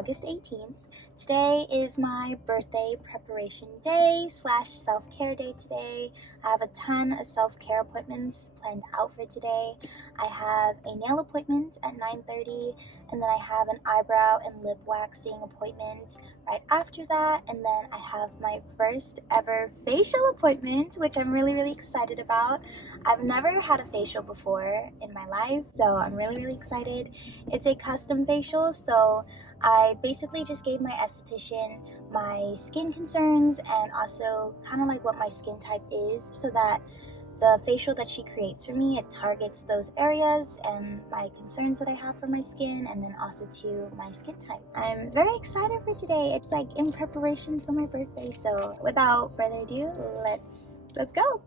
August 18th. Today is my birthday preparation day / self-care day today. I have a ton of self-care appointments planned out for today. I have a nail appointment at 9:30, and then I have an eyebrow and lip waxing appointment right after that, and then I have my first ever facial appointment, which I'm really excited about. I've never had a facial before in my life, so I'm really excited. It's a custom facial, so I basically just gave my esthetician my skin concerns and also kind of like what my skin type is, so that the facial that she creates for me, it targets those areas and my concerns that I have for my skin, and then also to my skin type. I'm very excited for today. It's like in preparation for my birthday, so without further ado, let's go.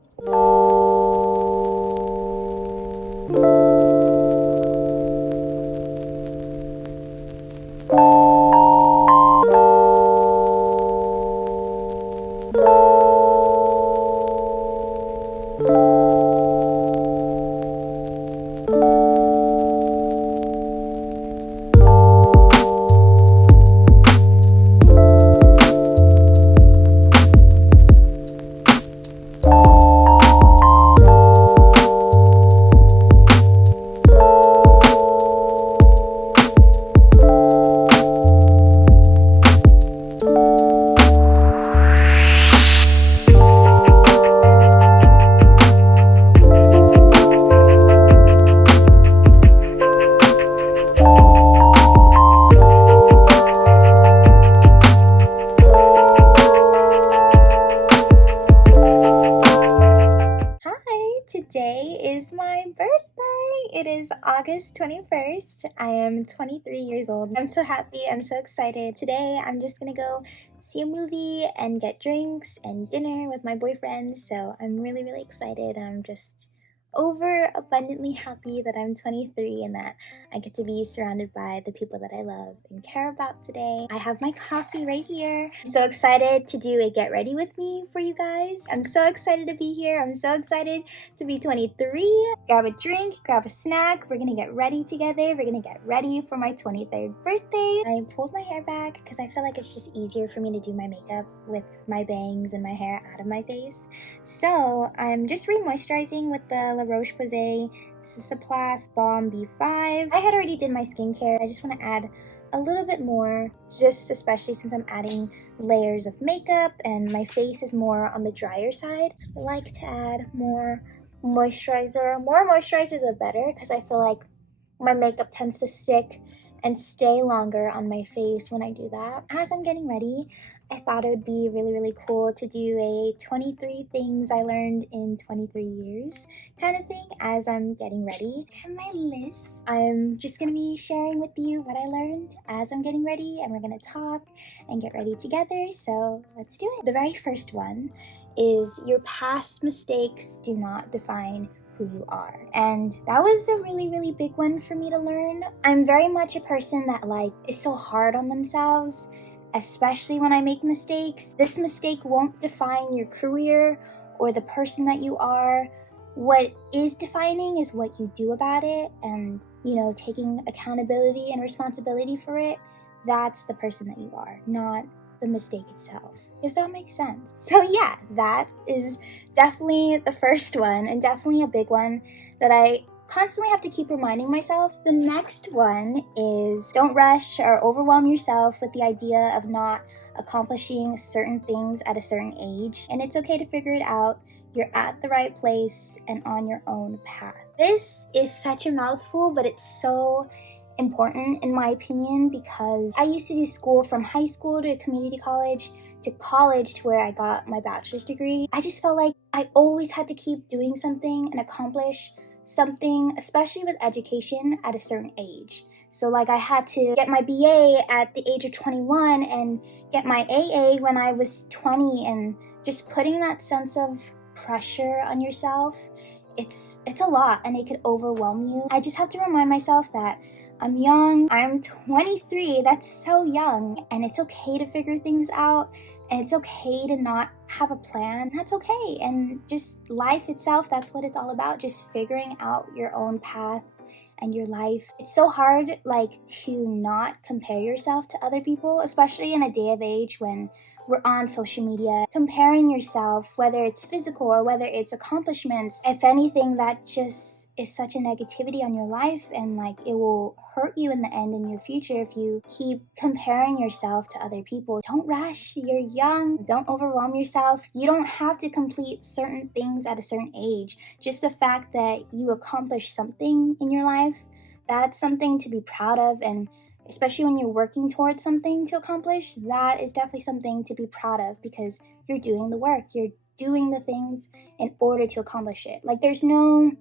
Today is my birthday. It is August 21st. I am 23 years old. I'm so happy. I'm so excited. Today, I'm just gonna go see a movie and get drinks and dinner with my boyfriend. So I'm really excited. I'm just over abundantly happy that I'm 23 and that I get to be surrounded by the people that I love and care about today. I have my coffee right here. I'm so excited to do a get ready with me for you guys. I'm so excited to be here. I'm so excited to be 23. Grab a drink, grab a snack. We're gonna get ready together. We're gonna get ready for my 23rd birthday. I pulled my hair back because I feel like it's just easier for me to do my makeup with my bangs and my hair out of my face. So I'm just re-moisturizing with the La Roche-Posay Cicaplast Balm B5. I had already did my skincare. I just want to add a little bit more, just especially since I'm adding layers of makeup and my face is more on the drier side. I like to add more moisturizer. More moisturizer the better, because I feel like my makeup tends to stick and stay longer on my face when I do that. As I'm getting ready, I thought it would be really cool to do a 23 things I learned in 23 years kind of thing as I'm getting ready. And my list, I'm just gonna be sharing with you what I learned as I'm getting ready, and we're gonna talk and get ready together, so let's do it. The very first one is your past mistakes do not define who you are. And that was a really big one for me to learn. I'm very much a person that is so hard on themselves, especially when I make mistakes. This mistake won't define your career or the person that you are. What is defining is what you do about it, and taking accountability and responsibility for it. That's the person that you are, not the mistake itself, if that makes sense. So yeah, that is definitely the first one, and definitely a big one that I constantly have to keep reminding myself. The next one is don't rush or overwhelm yourself with the idea of not accomplishing certain things at a certain age, and it's okay to figure it out. You're at the right place and on your own path. This is such a mouthful, but it's so important in my opinion, because I used to do school from high school to community college to where I got my bachelor's degree. I just felt like I always had to keep doing something and accomplish something, especially with education, at a certain age. So I had to get my BA at the age of 21 and get my AA when I was 20, and just putting that sense of pressure on yourself, it's a lot, and it could overwhelm you. I just have to remind myself that I'm young. I'm 23. That's so young. And it's okay to figure things out. And it's okay to not have a plan. That's okay. And just life itself, that's what it's all about. Just figuring out your own path and your life. It's so hard like to not compare yourself to other people, especially in a day of age when we're on social media. Comparing yourself, whether it's physical or whether it's accomplishments, if anything, that just is such a negativity on your life, and like it will hurt you in the end in your future if you keep comparing yourself to other people. Don't rush, you're young, don't overwhelm yourself. You don't have to complete certain things at a certain age. Just the fact that you accomplished something in your life, that's something to be proud of, and especially when you're working towards something to accomplish, that is definitely something to be proud of because you're doing the work, you're doing the things in order to accomplish it. Like there's no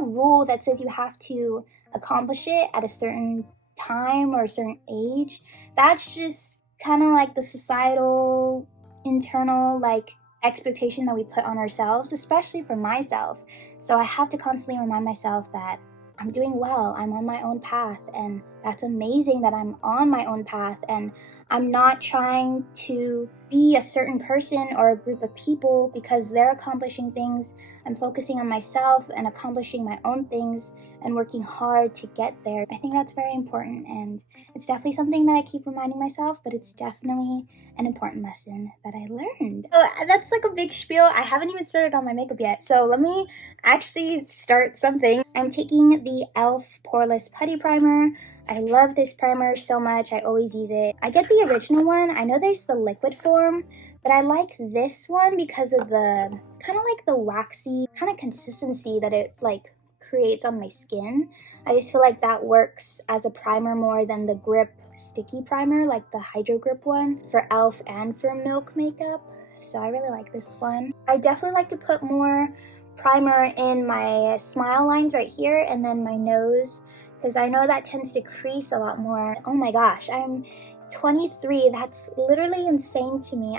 rule that says you have to accomplish it at a certain time or a certain age. That's just kind of like the societal internal like expectation that we put on ourselves, especially for myself. So I have to constantly remind myself that I'm doing well, I'm on my own path, and that's amazing that I'm on my own path, and I'm not trying to be a certain person or a group of people because they're accomplishing things. I'm focusing on myself and accomplishing my own things and working hard to get there. I think that's very important, and it's definitely something that I keep reminding myself, but it's definitely an important lesson that I learned. So that's like a big spiel. I haven't even started on my makeup yet, so let me actually start something. I'm taking the e.l.f. Poreless Putty Primer. I love this primer so much. I always use it. I get the original one. I know there's the liquid form, but I like this one because of the kind of like the waxy kind of consistency that it like creates on my skin. I just feel like that works as a primer more than the Grip sticky primer, like the Hydro Grip one for e.l.f. and for Milk makeup. So I really like this one. I definitely like to put more primer in my smile lines right here and then my nose, because I know that tends to crease a lot more. Oh my gosh, I'm 23. That's literally insane to me.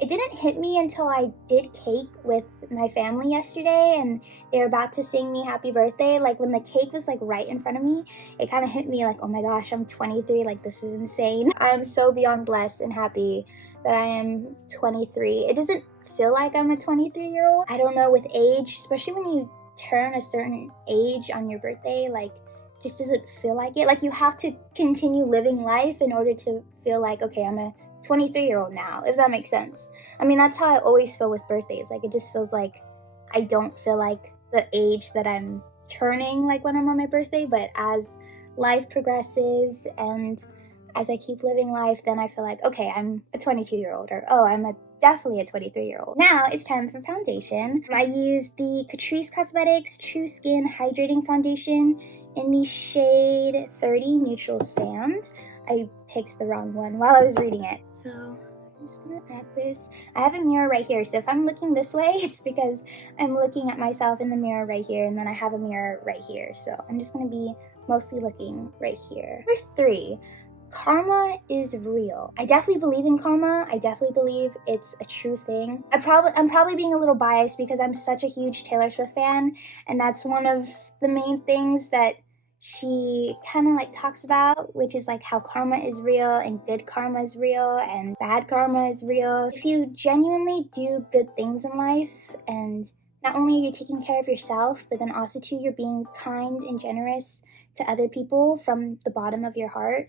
It didn't hit me until I did cake with my family yesterday and they were about to sing me happy birthday. Like when the cake was like right in front of me, it kind of hit me like, oh my gosh, I'm 23. Like this is insane. I'm so beyond blessed and happy that I am 23. It doesn't feel like I'm a 23-year-old. I don't know, with age, especially when you turn a certain age on your birthday, like just doesn't feel like it. Like you have to continue living life in order to feel like, okay, I'm a 23-year-old now, if that makes sense. I mean, that's how I always feel with birthdays. Like it just feels like I don't feel like the age that I'm turning like when I'm on my birthday, but as life progresses and as I keep living life, then I feel like, okay, I'm a 22-year-old, or oh, definitely a 23-year-old. Now it's time for foundation. I use the Catrice Cosmetics True Skin Hydrating Foundation in the shade 30 Neutral Sand. I picked the wrong one while I was reading it. So I'm just gonna add this. I have a mirror right here, so if I'm looking this way, it's because I'm looking at myself in the mirror right here, and then I have a mirror right here. So I'm just gonna be mostly looking right here. Number 3. Karma is real. I definitely believe in karma. I definitely believe it's a true thing. I'm probably being a little biased because I'm such a huge Taylor Swift fan, and that's one of the main things that she kind of like talks about, which is like how karma is real and good karma is real and bad karma is real. If you genuinely do good things in life, and not only are you taking care of yourself, but then also too you're being kind and generous to other people from the bottom of your heart,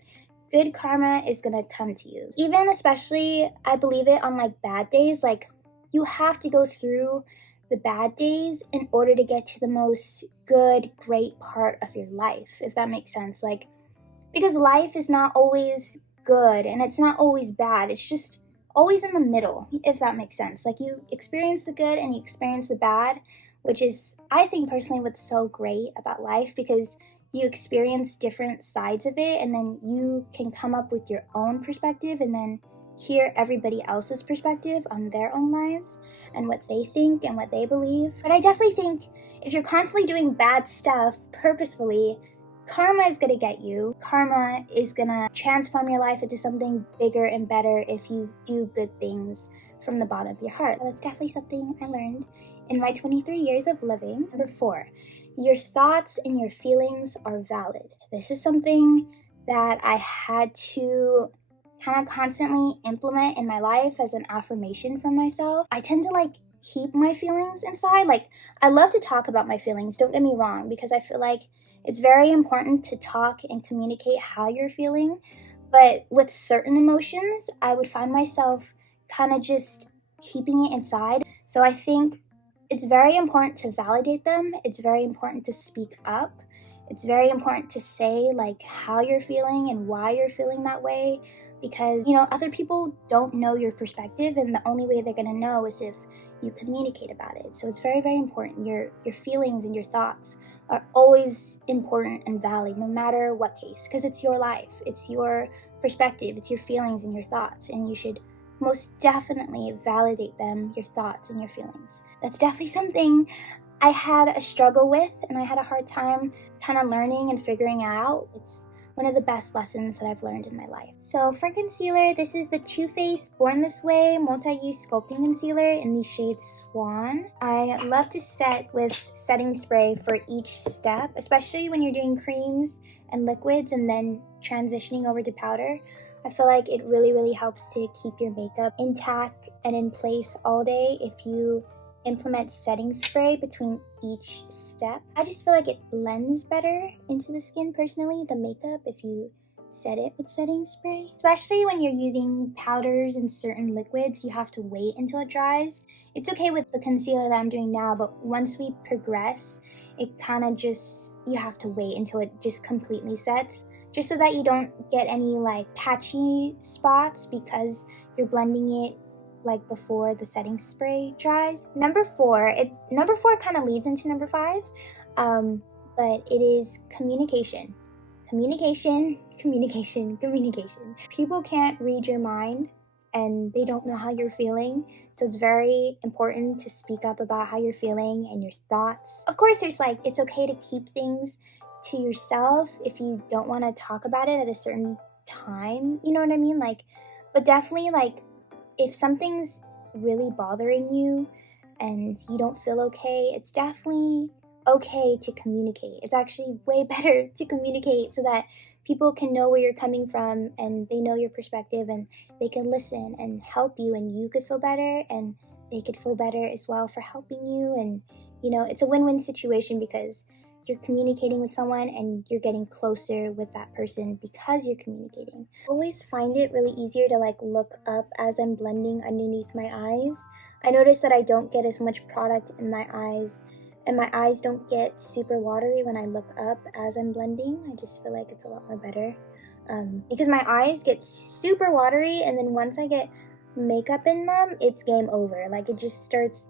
good karma is gonna come to you. Even especially, I believe it on like bad days, like you have to go through the bad days in order to get to the most good, great part of your life, if that makes sense. Like, because life is not always good and it's not always bad. It's just always in the middle, if that makes sense. Like you experience the good and you experience the bad, which is, I think personally, what's so great about life, because you experience different sides of it and then you can come up with your own perspective and then hear everybody else's perspective on their own lives and what they think and what they believe. But I definitely think if you're constantly doing bad stuff purposefully, karma is gonna get you. Karma is gonna transform your life into something bigger and better if you do good things from the bottom of your heart. That's definitely something I learned in my 23 years of living. Number 4, your thoughts and your feelings are valid. This is something that I had to kind of constantly implement in my life as an affirmation for myself. I tend to like keep my feelings inside. Like I love to talk about my feelings, don't get me wrong, because I feel like It's very important to talk and communicate how you're feeling, but with certain emotions, I would find myself kind of just keeping it inside. So I think it's very important to validate them. It's very important to speak up. It's very important to say like how you're feeling and why you're feeling that way, because other people don't know your perspective, and the only way they're going to know is if you communicate about it. So it's very, very important. Your feelings and your thoughts are always important and valid no matter what case, because it's your life, it's your perspective, it's your feelings and your thoughts, and you should most definitely validate them, your thoughts and your feelings. That's definitely something I had a struggle with, and I had a hard time kind of learning and figuring out. It's one of the best lessons that I've learned in my life. So for concealer, this is the Too Faced Born This Way Multi-Use Sculpting Concealer in the shade Swan. I love to set with setting spray for each step, especially when you're doing creams and liquids and then transitioning over to powder. I feel like it really, really helps to keep your makeup intact and in place all day if you implement setting spray between each step. I just feel like it blends better into the skin personally, the makeup, if you set it with setting spray. Especially when you're using powders and certain liquids, you have to wait until it dries. It's okay with the concealer that I'm doing now, but once we progress, it kind of just, you have to wait until it just completely sets, just so that you don't get any like patchy spots because you're blending it like before the setting spray dries. Number four kind of leads into number 5, but it is communication. Communication. People can't read your mind and they don't know how you're feeling, so it's very important to speak up about how you're feeling and your thoughts. Of course, there's like, it's okay to keep things to yourself if you don't want to talk about it at a certain time, you know what I mean? Like, but definitely like, if something's really bothering you and you don't feel okay, it's definitely okay to communicate. It's actually way better to communicate so that people can know where you're coming from and they know your perspective and they can listen and help you, and you could feel better and they could feel better as well for helping you. And it's a win-win situation because you're communicating with someone and you're getting closer with that person because you're communicating. I always find it really easier to like look up as I'm blending underneath my eyes. I notice that I don't get as much product in my eyes, and my eyes don't get super watery when I look up as I'm blending. I just feel like it's a lot more better because my eyes get super watery, and then once I get makeup in them, it's game over. Like it just starts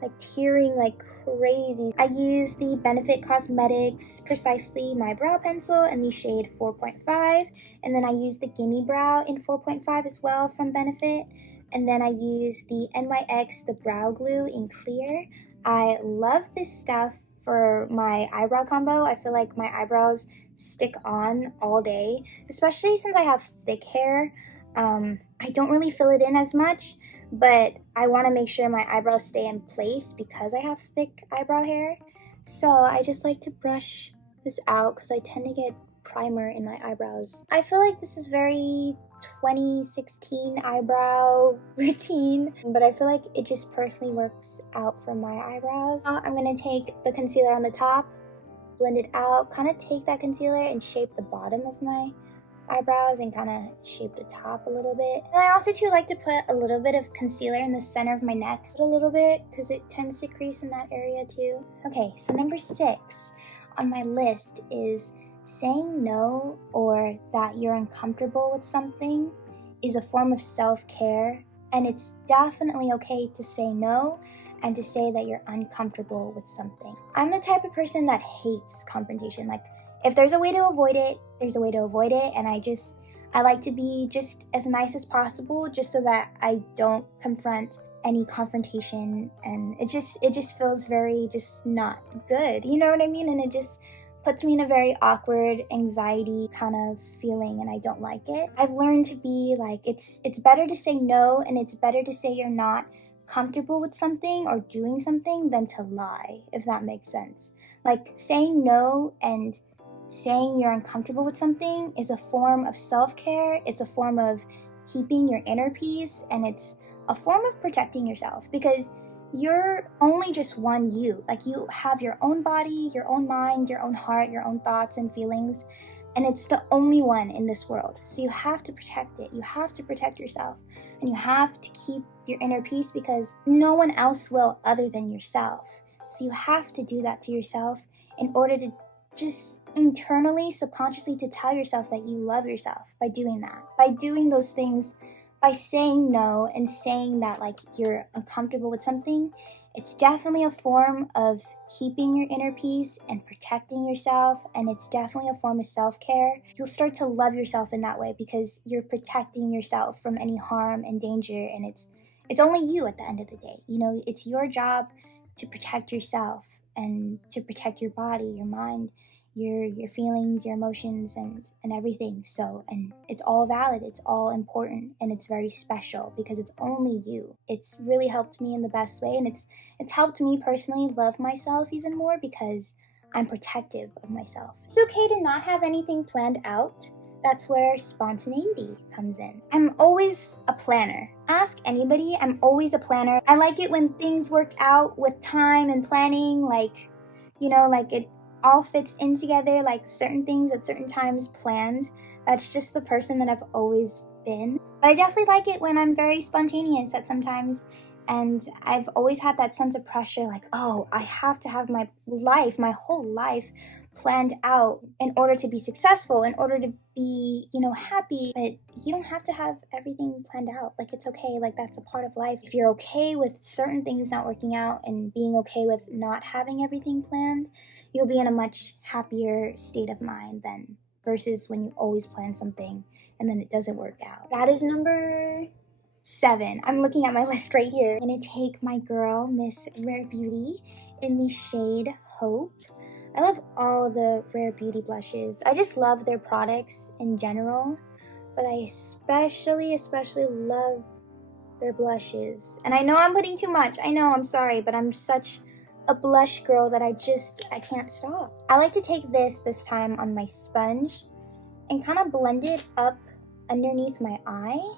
like tearing like crazy. I use the Benefit Cosmetics Precisely My Brow Pencil in the shade 4.5, and then I use the Gimme Brow in 4.5 as well from Benefit, and then I use the NYX The Brow Glue in Clear. I love this stuff for my eyebrow combo. I feel like my eyebrows stick on all day, especially since I have thick hair. I don't really fill it in as much, but I want to make sure my eyebrows stay in place because I have thick eyebrow hair. So I just like to brush this out because I tend to get primer in my eyebrows. I feel like this is very 2016 eyebrow routine, but I feel like it just personally works out for my eyebrows. Now I'm going to take the concealer on the top, blend it out, kind of take that concealer and shape the bottom of my eyebrows and kind of shape the top a little bit. And I also too like to put a little bit of concealer in the center of my neck a little bit because it tends to crease in that area too. Okay, so number 6 on my list is saying no, or that you're uncomfortable with something, is a form of self-care, and it's definitely okay to say no and to say that you're uncomfortable with something. I'm the type of person that hates confrontation. Like, if there's a way to avoid it, there's a way to avoid it, and I like to be just as nice as possible just so that I don't confront any confrontation, and it just feels very just not good, you know what I mean? And it just puts me in a very awkward anxiety kind of feeling, and I don't like it. I've learned to be like, it's better to say no, and it's better to say you're not comfortable with something or doing something than to lie, if that makes sense. Like, saying no and saying you're uncomfortable with something is a form of self-care, it's a form of keeping your inner peace, and it's a form of protecting yourself, because you're only just one you. Like, you have your own body, your own mind, your own heart, your own thoughts and feelings, and it's the only one in this world. So you have to protect it. You have to protect yourself, and you have to keep your inner peace, because no one else will other than yourself. So you have to do that to yourself in order to just internally, subconsciously, to tell yourself that you love yourself. By doing that, by doing those things, by saying no and saying that like you're uncomfortable with something, it's definitely a form of keeping your inner peace and protecting yourself, and it's definitely a form of self-care. You'll start to love yourself in that way because you're protecting yourself from any harm and danger, and it's only you at the end of the day. You know, it's your job to protect yourself and to protect your body, your mind, your feelings, your emotions, and everything. So, and it's all valid, it's all important, and it's very special because it's only you. It's really helped me in the best way, and it's helped me personally love myself even more because I'm protective of myself. It's okay to not have anything planned out. That's where spontaneity comes in. I'm always a planner. Ask anybody, I'm always a planner. I like it when things work out with time and planning, like, you know, like it all fits in together, like certain things at certain times planned. That's just the person that I've always been. But I definitely like it when I'm very spontaneous at sometimes. And I've always had that sense of pressure, like, oh, I have to have my life, my whole life planned out in order to be successful, in order to be, you know, happy. But you don't have to have everything planned out. Like, it's okay. Like, that's a part of life. If you're okay with certain things not working out and being okay with not having everything planned, you'll be in a much happier state of mind than versus when you always plan something and then it doesn't work out. That is number 7. I'm looking at my list right here. I'm gonna take my girl, Miss Rare Beauty, in the shade Hope. I love all the Rare Beauty blushes. I just love their products in general, but I especially love their blushes. And I know I'm putting too much. I know, I'm sorry, but I'm such a blush girl that I can't stop. I like to take this time on my sponge and kind of blend it up underneath my eye.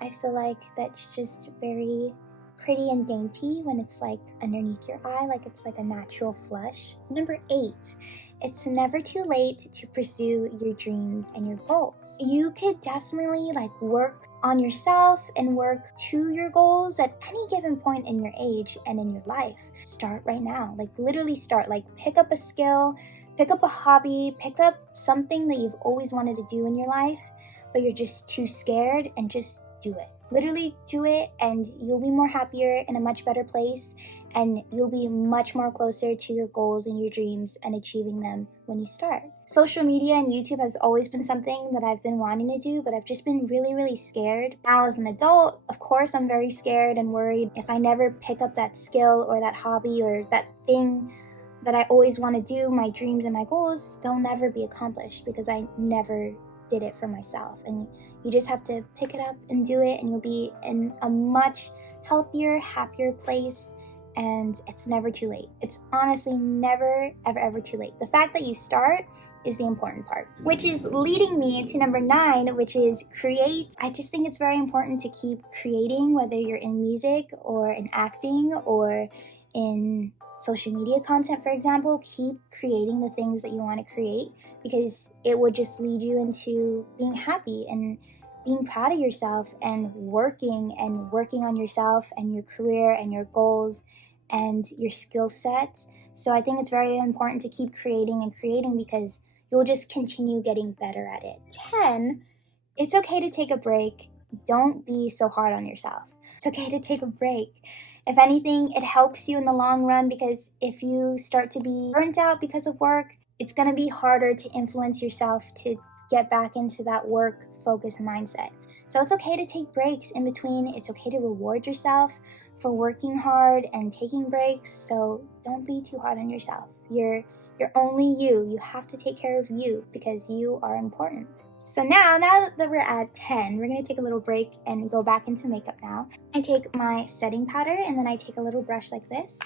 I feel like that's just very pretty and dainty when it's like underneath your eye, like it's like a natural flush. Number 8, it's never too late to pursue your dreams and your goals. You could definitely like work on yourself and work to your goals at any given point in your age and in your life. Start right now, like literally start, like pick up a skill, pick up a hobby, pick up something that you've always wanted to do in your life, but you're just too scared, and just do it. Literally do it, and you'll be more happier, in a much better place, and you'll be much more closer to your goals and your dreams and achieving them when you start. Social media and YouTube has always been something that I've been wanting to do, but I've just been really scared. Now as an adult, of course, I'm very scared and worried if I never pick up that skill or that hobby or that thing that I always want to do, my dreams and my goals, they'll never be accomplished because I never did it for myself. And you just have to pick it up and do it, and you'll be in a much healthier, happier place, and it's never too late. It's honestly never, ever too late. The fact that you start is the important part, which is leading me to number 9, which is create. I just think it's very important to keep creating, whether you're in music or in acting or in social media content, for example. Keep creating the things that you want to create, because it will just lead you into being happy and being proud of yourself and working on yourself and your career and your goals and your skill sets. So I think it's very important to keep creating and creating, because you'll just continue getting better at it. 10, it's okay to take a break. Don't be so hard on yourself. It's okay to take a break. If anything, it helps you in the long run, because if you start to be burnt out because of work, it's going to be harder to influence yourself to get back into that work focused mindset. So it's okay to take breaks in between. It's okay to reward yourself for working hard and taking breaks. So don't be too hard on yourself. You're only you. You have to take care of you because you are important. So now that we're at 10, we're going to take a little break and go back into makeup now. I take my setting powder, and then I take a little brush like this,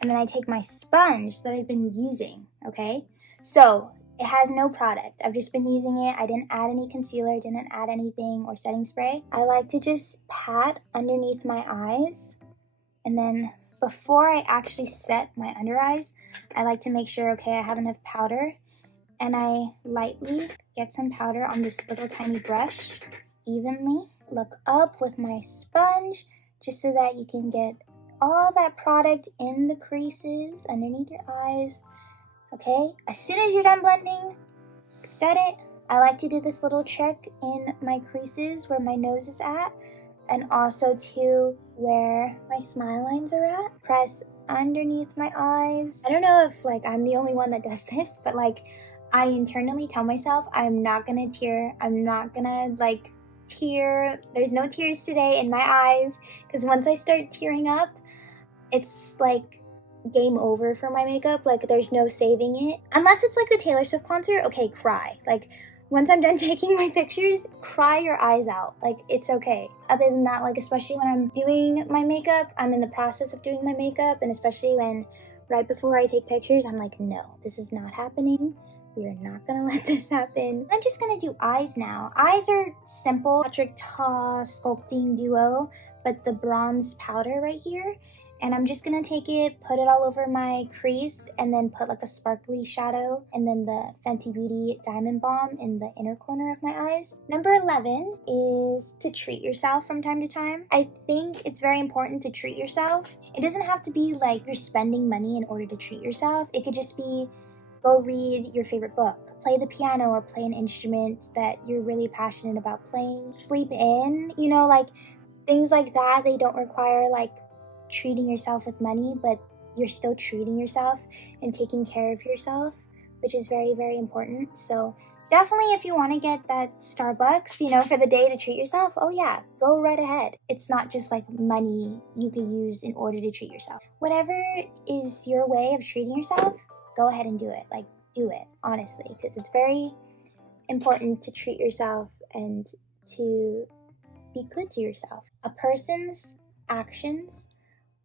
and then I take my sponge that I've been using, okay? So it has no product. I've just been using it. I didn't add any concealer, didn't add anything or setting spray. I like to just pat underneath my eyes and then before I actually set my under eyes, I like to make sure, okay, I have enough powder, and I lightly get some powder on this little tiny brush, evenly look up with my sponge, just so that you can get all that product in the creases underneath your eyes. Okay, as soon as you're done blending, set it. I like to do this little trick in my creases where my nose is at, and also to where my smile lines are at. Press underneath my eyes. I don't know if like I'm the only one that does this, but like I internally tell myself I'm not gonna tear. I'm not gonna like tear. There's no tears today in my eyes, because once I start tearing up, it's like game over for my makeup. Like there's no saving it. Unless it's like the Taylor Swift concert, okay, cry. Like once I'm done taking my pictures, cry your eyes out. Like it's okay. Other than that, like especially when I'm doing my makeup, I'm in the process of doing my makeup, and especially when right before I take pictures, I'm like, no, this is not happening. We are not gonna let this happen. I'm just gonna do eyes now. Eyes are simple. Patrick Ta sculpting duo, but the bronze powder right here. And I'm just gonna take it, put it all over my crease, and then put like a sparkly shadow, and then the Fenty Beauty Diamond Balm in the inner corner of my eyes. Number 11 is to treat yourself from time to time. I think it's very important to treat yourself. It doesn't have to be like you're spending money in order to treat yourself. It could just be go read your favorite book, play the piano, or play an instrument that you're really passionate about playing, sleep in, you know, like things like that. They don't require like treating yourself with money, but you're still treating yourself and taking care of yourself, which is very, very important. So definitely if you want to get that Starbucks, you know, for the day to treat yourself, oh yeah, go right ahead. It's not just like money you could use in order to treat yourself. Whatever is your way of treating yourself, go ahead and do it. Like do it, honestly, because it's very important to treat yourself and to be good to yourself. A person's actions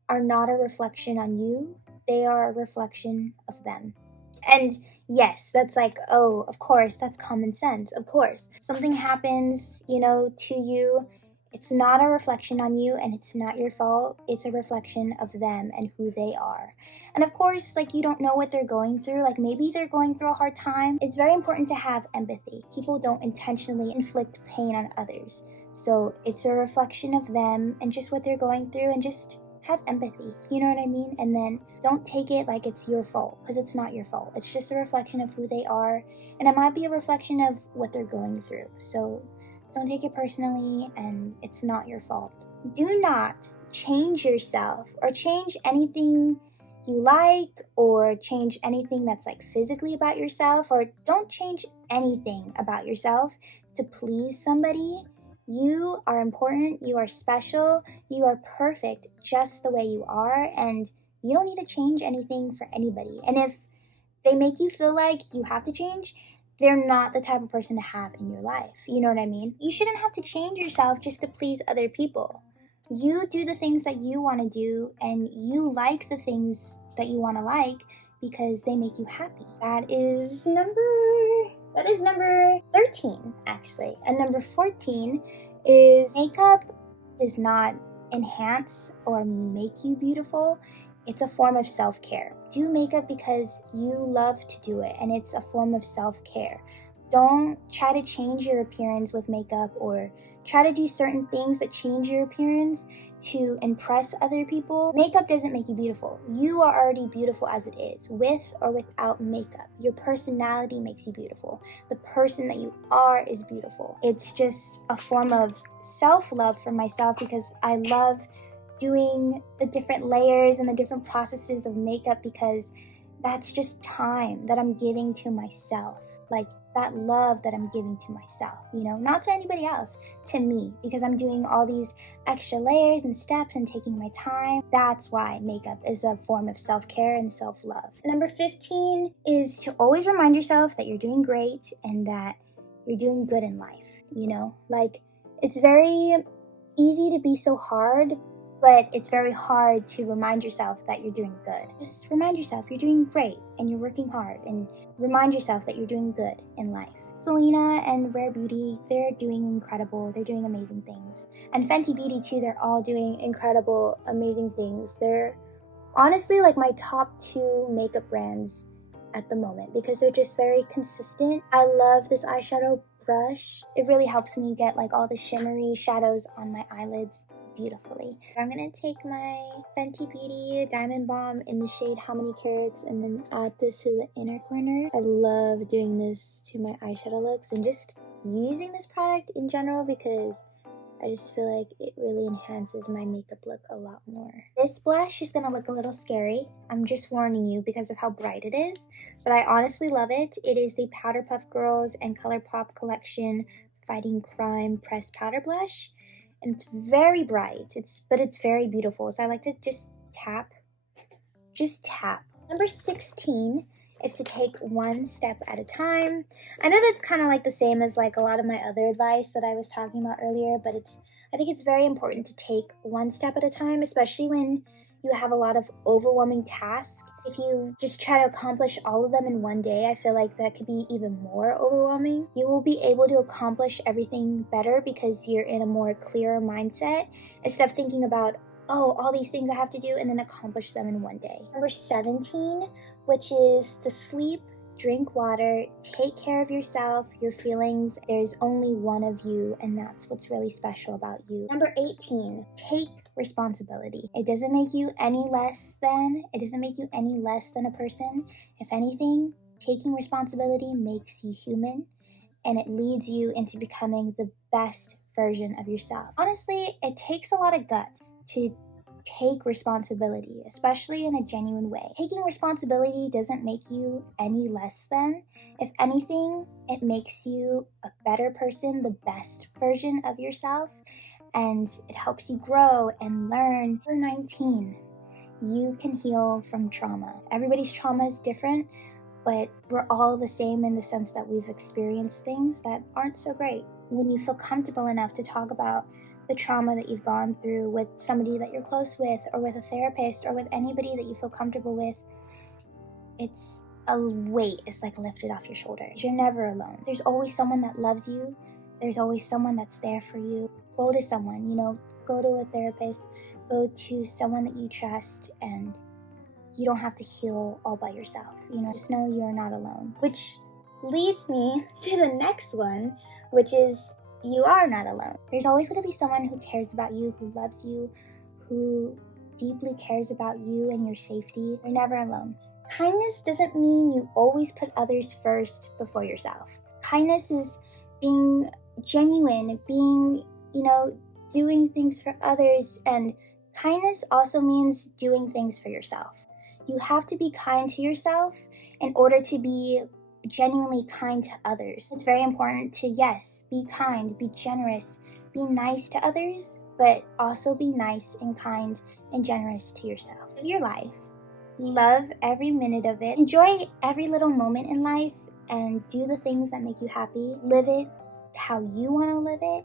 are not a reflection on you, they are a reflection of them. And yes, that's like, oh, of course, that's common sense. Of course, something happens, you know, to you. It's not a reflection on you, and it's not your fault. It's a reflection of them and who they are. And of course, like, you don't know what they're going through. Like, maybe they're going through a hard time. It's very important to have empathy. People don't intentionally inflict pain on others. So it's a reflection of them and just what they're going through, and just have empathy, you know what I mean? And then don't take it like it's your fault, because it's not your fault. It's just a reflection of who they are, and it might be a reflection of what they're going through. So don't take it personally, and it's not your fault. Do not change yourself or change anything you like, or change anything that's like physically about yourself, or don't change anything about yourself to please somebody. You are important, you are special, you are perfect just the way you are, and you don't need to change anything for anybody. And if they make you feel like you have to change, they're not the type of person to have in your life. You know what I mean? You shouldn't have to change yourself just to please other people. You do the things that you want to do, and you like the things that you want to like because they make you happy. That is number 13, actually. And number 14 is makeup does not enhance or make you beautiful. It's a form of self-care. Do makeup because you love to do it, and it's a form of self-care. Don't try to change your appearance with makeup, or try to do certain things that change your appearance to impress other people. Makeup doesn't make you beautiful. You are already beautiful as it is, with or without makeup. Your personality makes you beautiful. The person that you are is beautiful. It's just a form of self-love for myself, because I love doing the different layers and the different processes of makeup, because that's just time that I'm giving to myself. Like that love that I'm giving to myself, you know, not to anybody else, to me, because I'm doing all these extra layers and steps and taking my time. That's why makeup is a form of self-care and self-love. Number 15 is to always remind yourself that you're doing great and that you're doing good in life, you know, like it's very easy to be so hard, but it's very hard to remind yourself that you're doing good. Just remind yourself you're doing great and you're working hard, and remind yourself that you're doing good in life. Selena and Rare Beauty, they're doing incredible. They're doing amazing things. And Fenty Beauty too, they're all doing incredible, amazing things. They're honestly like my top 2 makeup brands at the moment because they're just very consistent. I love this eyeshadow brush. It really helps me get like all the shimmery shadows on my eyelids beautifully. I'm gonna take my Fenty Beauty Diamond Bomb in the shade How Many Carats and then add this to the inner corner. I love doing this to my eyeshadow looks and just using this product in general because I just feel like it really enhances my makeup look a lot more. This blush is gonna look a little scary. I'm just warning you because of how bright it is, but I honestly love it. It is the Powder Puff Girls and ColourPop Collection Fighting Crime Pressed Powder Blush. And it's very bright, but it's very beautiful. So I like to just tap. Number 16 is to take one step at a time. I know that's kind of like the same as like a lot of my other advice that I was talking about earlier, but I think it's very important to take one step at a time, especially when you have a lot of overwhelming tasks. If you just try to accomplish all of them in one day, I feel like that could be even more overwhelming. You will be able to accomplish everything better because you're in a more clearer mindset instead of thinking about, oh, all these things I have to do and then accomplish them in one day. Number 17, which is to sleep, drink water, take care of yourself, your feelings. There's only one of you, and that's what's really special about you. Number 18, take responsibility. It doesn't make you any less than a person. If anything, taking responsibility makes you human, and it leads you into becoming the best version of yourself. Honestly, it takes a lot of gut to take responsibility, especially in a genuine way. Taking responsibility doesn't make you any less than. If anything, it makes you a better person, the best version of yourself, and it helps you grow and learn. Number 19, you can heal from trauma. Everybody's trauma is different, but we're all the same in the sense that we've experienced things that aren't so great. When you feel comfortable enough to talk about the trauma that you've gone through with somebody that you're close with, or with a therapist, or with anybody that you feel comfortable with, it's a weight is like lifted off your shoulders. You're never alone. There's always someone that loves you. There's always someone that's there for you. Go to someone, go to a therapist, go to someone that you trust, and you don't have to heal all by yourself. Just know you're not alone. Which leads me to the next one, which is you are not alone. There's always going to be someone who cares about you, who loves you, who deeply cares about you and your safety. You're never alone. Kindness doesn't mean you always put others first before yourself. Kindness is being genuine, doing things for others, and kindness also means doing things for yourself. You have to be kind to yourself in order to be genuinely kind to others. It's very important to, yes, be kind, be generous, be nice to others, but also be nice and kind and generous to yourself. Live your life. Love every minute of it. Enjoy every little moment in life and do the things that make you happy. Live it how you want to live it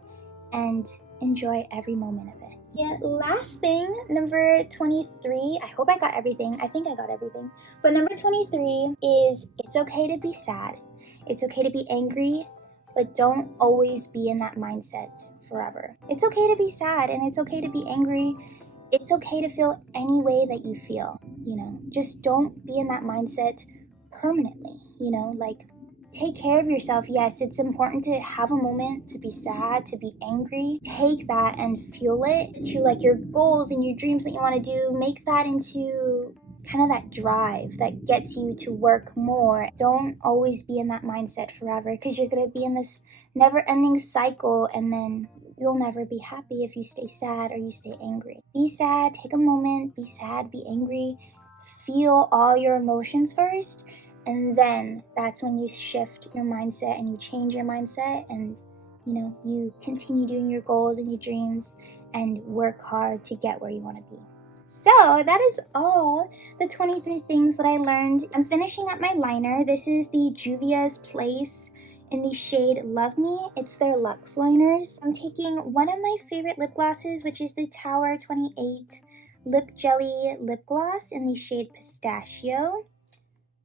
and enjoy every moment of it. Yeah, last thing, number 23. I hope I got everything. I think I got everything. But number 23 is it's okay to be sad. It's okay to be angry, but don't always be in that mindset forever. It's okay to be sad and it's okay to be angry. It's okay to feel any way that you feel, just don't be in that mindset permanently, take care of yourself. Yes, it's important to have a moment to be sad, to be angry. Take that and fuel it to like your goals and your dreams that you want to do. Make that into kind of that drive that gets you to work more. Don't always be in that mindset forever because you're going to be in this never-ending cycle and then you'll never be happy if you stay sad or you stay angry. Be sad, take a moment, be sad, be angry. Feel all your emotions first. And then that's when you shift your mindset and you change your mindset and, you continue doing your goals and your dreams and work hard to get where you want to be. So that is all the 23 things that I learned. I'm finishing up my liner. This is the Juvia's Place in the shade Love Me. It's their Luxe liners. I'm taking one of my favorite lip glosses, which is the Tower 28 Lip Jelly Lip Gloss in the shade Pistachio.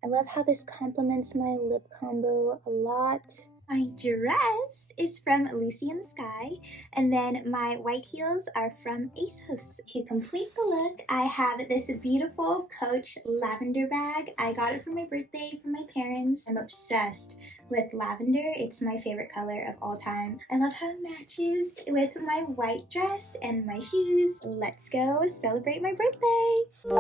I love how this complements my lip combo a lot. My dress is from Lucy in the Sky, and then my white heels are from ASOS. To complete the look, I have this beautiful Coach lavender bag. I got it for my birthday from my parents. I'm obsessed with lavender. It's my favorite color of all time. I love how it matches with my white dress and my shoes. Let's go celebrate my birthday!